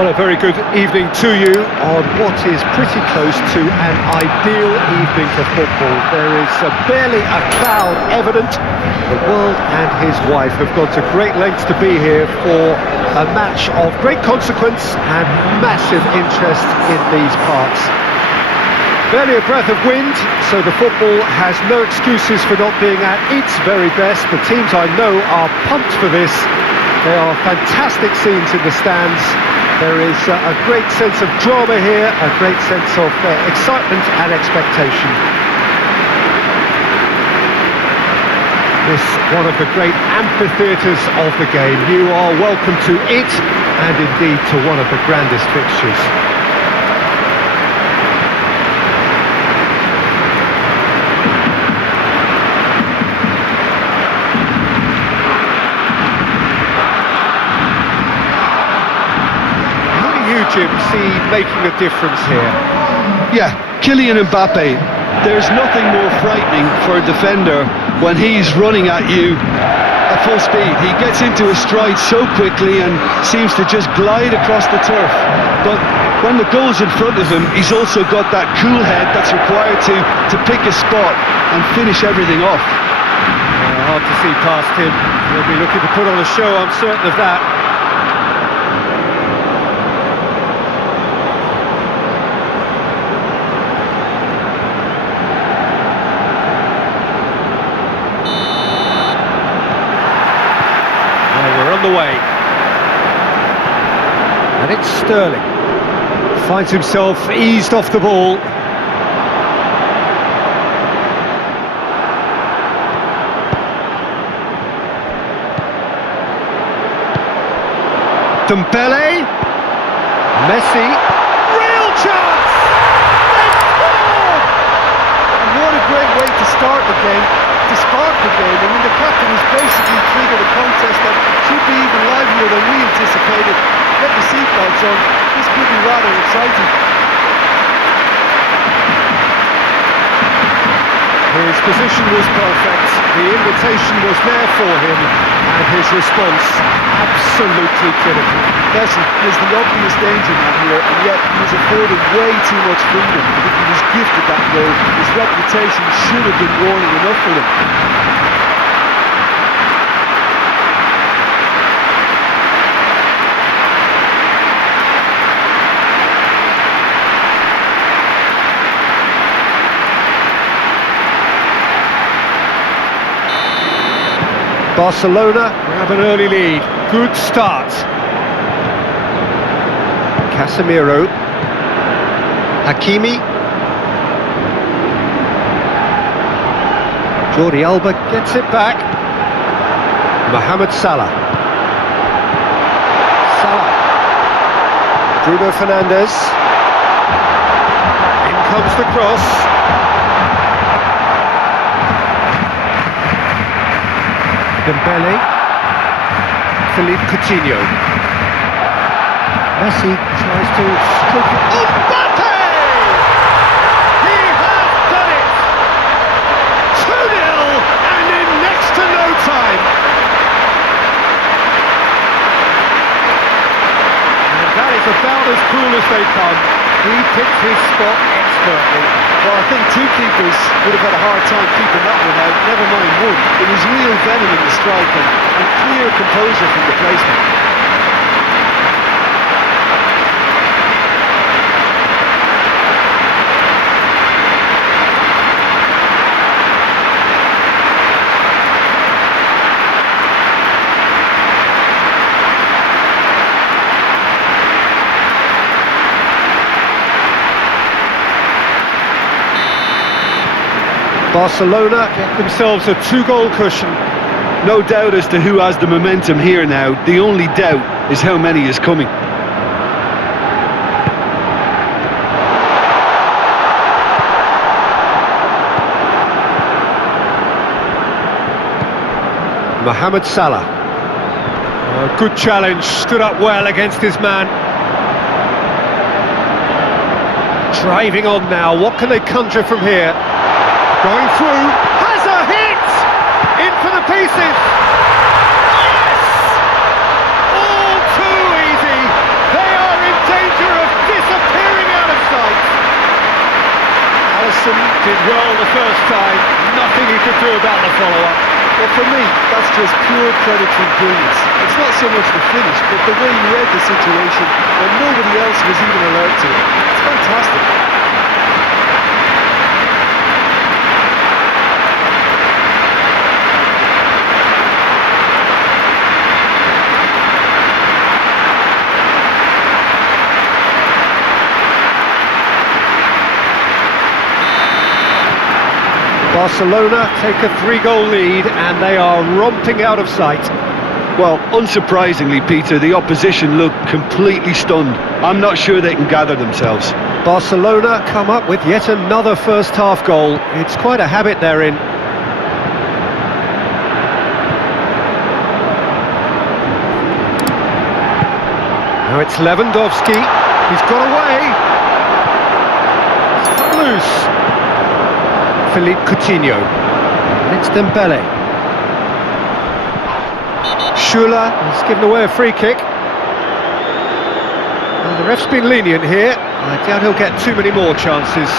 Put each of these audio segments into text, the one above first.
Well, a very good evening to you on what is pretty close to an ideal evening for football. There is barely a cloud evident. The world and his wife have gone to great lengths to be here for a match of great consequence and massive interest in these parts. Barely a breath of wind, so the football has no excuses for not being at its very best. The teams I know are pumped for this. There are fantastic scenes in the stands. There is a great sense of drama here, a great sense of excitement and expectation. This one of the great amphitheatres of the game. You are welcome to it, and indeed to one of the grandest fixtures. Jim, see making a difference here? Yeah, Kylian Mbappe. There's nothing more frightening for a defender when he's running at you at full speed. He gets into his stride so quickly and seems to just glide across the turf. But when the goal's in front of him, he's also got that cool head that's required to pick a spot and finish everything off. Hard to see past him. He'll be looking to put on a show, I'm certain of that. The way, and it's Sterling finds himself eased off the ball. Dembele, Messi, real chance, they scored! And what a great way to start the game, to spark the game. I mean, the captain has basically triggered a contest that should be even livelier than we anticipated. Get the seatbelts on, this could be rather exciting. His position was perfect, the invitation was there for him, and his response absolutely critical. Listen, there's the obvious danger man here, and yet he was afforded way too much freedom. I think he was gifted that role. His reputation should have been warning enough for him. Barcelona grab an early lead. Good start. Casemiro. Hakimi. Jordi Alba gets it back. Mohamed Salah. Salah. Bruno Fernandes. In comes the cross. Dembele, Philippe Coutinho. Messi tries to stroke it. Mbappe! He has done it! 2-0 and in next to no time. And that is about as cool as they come. He picked his spot expertly. Well, I think two keepers would have had a hard time keeping that one out, never mind one. It was real venom in the strike and clear composure from the placement. Barcelona get themselves a 2-goal cushion. No doubt as to who has the momentum here now. The only doubt is how many is coming. Mohamed Salah. Good challenge, stood up well against his man. Driving on now, what can they conjure from here? Going through, has a hit! In for the pieces! Yes! All too easy! They are in Alisson did well the first time, nothing he could do about the follow-up. Well, for me, that's just pure predatory brilliance. It's not so much the finish, but the way he read the situation when nobody else was even alert to it. It's fantastic. Barcelona take a 3-goal lead and they are romping out of sight. Well, unsurprisingly, Peter, the opposition look completely stunned. I'm not sure they can gather themselves. Barcelona come up with yet another first-half goal. It's quite a habit they're in. Now it's Lewandowski. He's got away. It's cut loose. Philippe Coutinho. And it's Dembele. Schüller has given away a free kick. Well, the ref's been lenient here. I doubt he'll get too many more chances.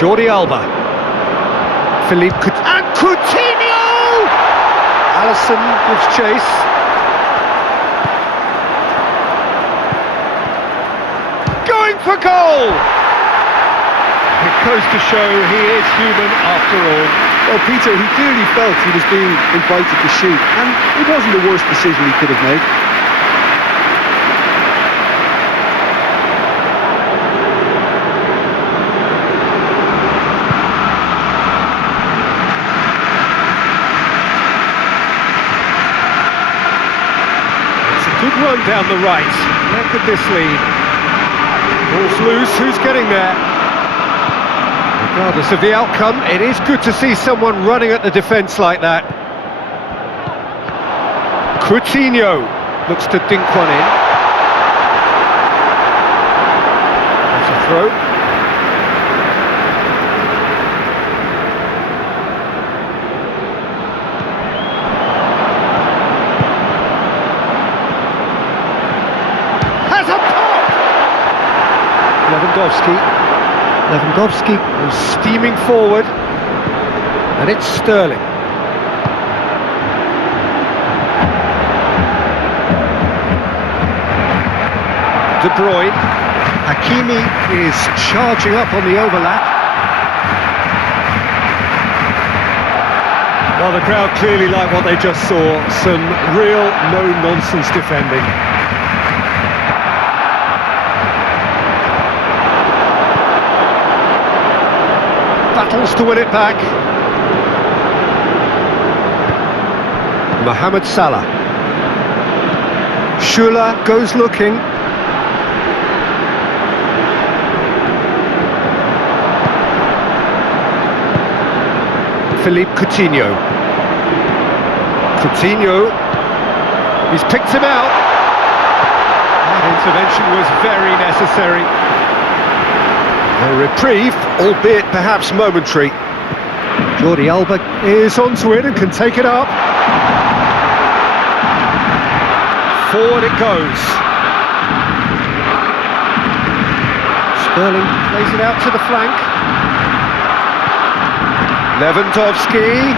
Jordi Alba. Philippe Coutinho! Alisson gives chase. Going for goal! It goes to show he is human after all. Well, Peter, he clearly felt he was being invited to shoot, and it wasn't the worst decision he could have made. Good run down the right. Where could this lead? Ball's loose, who's getting there? Regardless of the outcome, it is good to see someone running at the defence like that. Coutinho looks to dink one in. That's a throw. Lewandowski goes steaming forward, and it's Sterling. De Bruyne. Hakimi is charging up on the overlap. Well, the crowd clearly like what they just saw. Some real no-nonsense defending. Battles to win it back. Mohamed Salah. Schüller goes looking. Philippe Coutinho. Coutinho. He's picked him out. That intervention was very necessary. A reprieve, albeit perhaps momentary. Jordi Alba is onto it and can take it up. Forward it goes. Sterling plays it out to the flank. Lewandowski.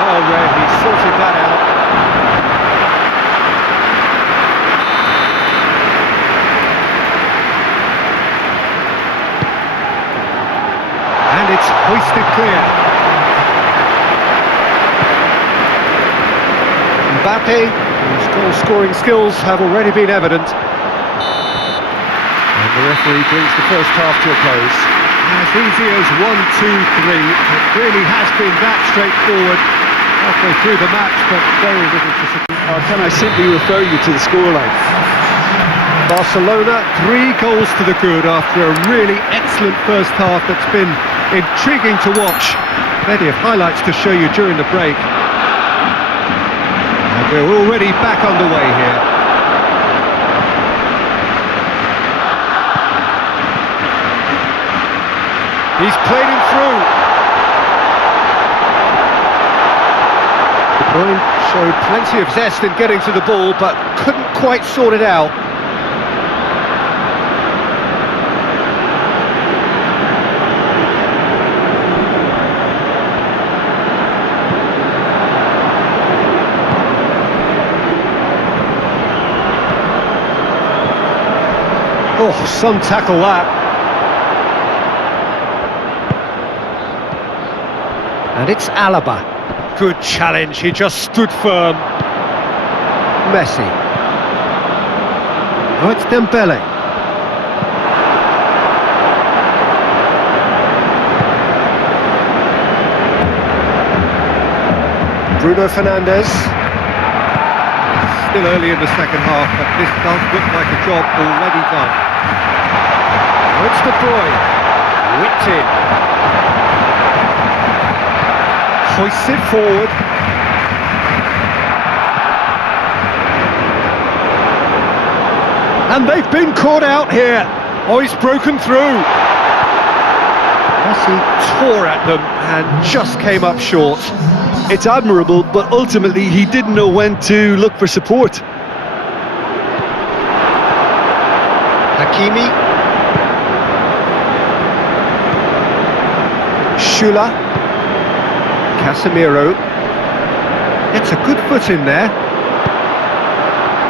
Oh, Red, he sorted that out. It's hoisted clear. Mbappe, whose goal-scoring skills have already been evident. And the referee brings the first half to a close. As easy as 1, 2, 3. It really has been that straightforward halfway through the match, but very little to see. Or can I simply refer you to the scoreline? Barcelona, 3 goals to the good after a really excellent first half that's been intriguing to watch. Plenty of highlights to show you during the break. And we're already back underway here. He's played him through. De Bruyne showed plenty of zest in getting to the ball, but couldn't quite sort it out. Oh, some tackle that. And it's Alaba. Good challenge, he just stood firm. Messi. Oh, it's Dembele. Bruno Fernandes. Still early in the second half, but this does look like a job already done. Oh, it's De Bruyne. Whipped in. Hoists it forward. And they've been caught out here. Oh, he's broken through. Messi tore at them and just came up short. It's admirable, but ultimately he didn't know when to look for support. Hakimi. Shula. Casemiro. It's a good foot in there.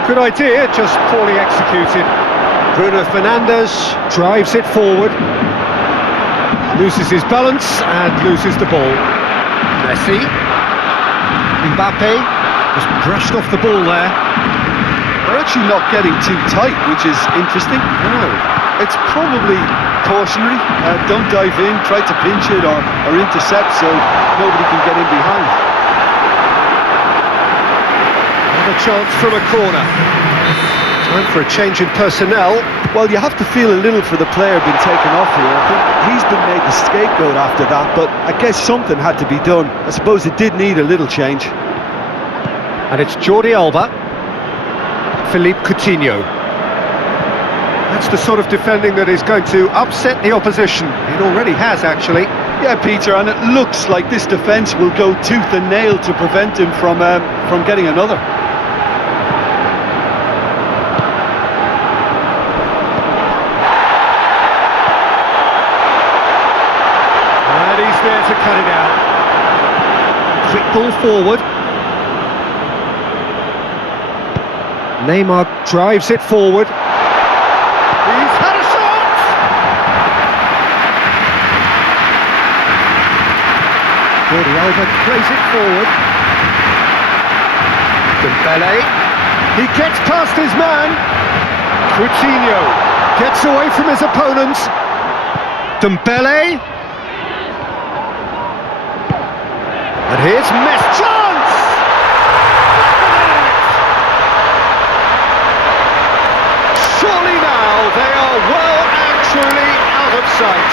Good idea, just poorly executed. Bruno Fernandes drives it forward. Loses his balance and loses the ball. Messi. Mbappe just brushed off the ball there. They're actually not getting too tight, which is interesting. No. It's probably cautionary. Don't dive in, try to pinch it or intercept so nobody can get in behind. Another chance from a corner. Time for a change in personnel. Well, you have to feel a little for the player being taken off here. I think he's been made the scapegoat after that, but I guess something had to be done. I suppose it did need a little change. And it's Jordi Alba. Philippe Coutinho. That's the sort of defending that is going to upset the opposition. It already has, actually. Yeah, Peter, and it looks like this defence will go tooth and nail to prevent him from getting another. And he's there to cut it out. Quick ball forward. Neymar drives it forward. He's had a shot! Jordi Alba plays it forward. Dembele. He gets past his man. Coutinho gets away from his opponent. Dembele. And here's Messi. Chance! Surely now they are well and truly out of sight.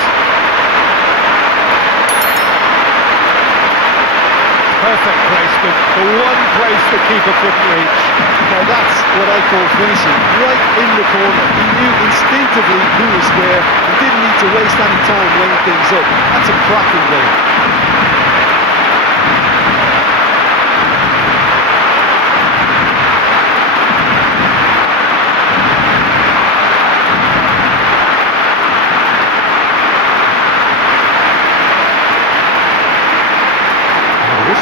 Perfect placement, the one place the keeper couldn't reach. Now that's what I call finishing, right in the corner. He knew instinctively who was where and didn't need to waste any time laying things up. That's a cracking goal.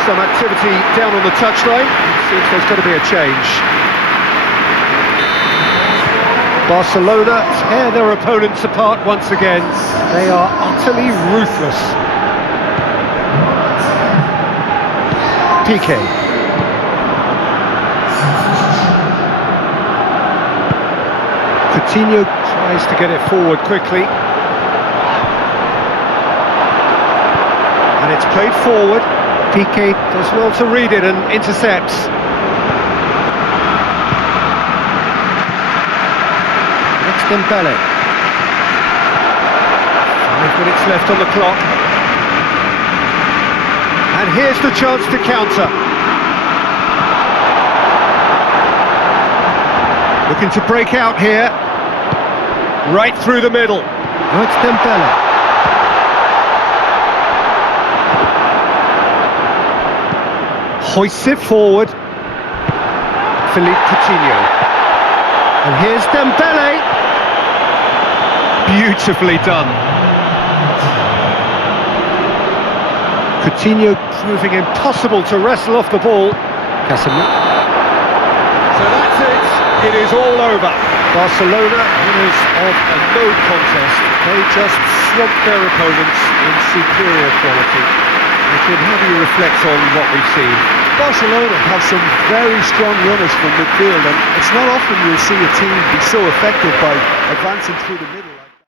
Some activity down on the touchline. Seems there's got to be a change. Barcelona tear their opponents apart once again. They are utterly ruthless. Piqué. Coutinho tries to get it forward quickly. And it's played forward. Piqué does well to read it and intercepts. It's Dembele. 5 minutes left on the clock. And here's the chance to counter. Looking to break out here. Right through the middle. Oh, it's Dembele. Hoists it forward. Philippe Coutinho. And here's Dembele. Beautifully done. Coutinho proving impossible to wrestle off the ball. Casemiro. So that's it. It is all over. Barcelona, winners of a no contest. They just swamped their opponents in superior quality. Nitin, how do you reflect on what we've seen? Barcelona have some very strong runners from midfield, and it's not often you'll see a team be so effective by advancing through the middle.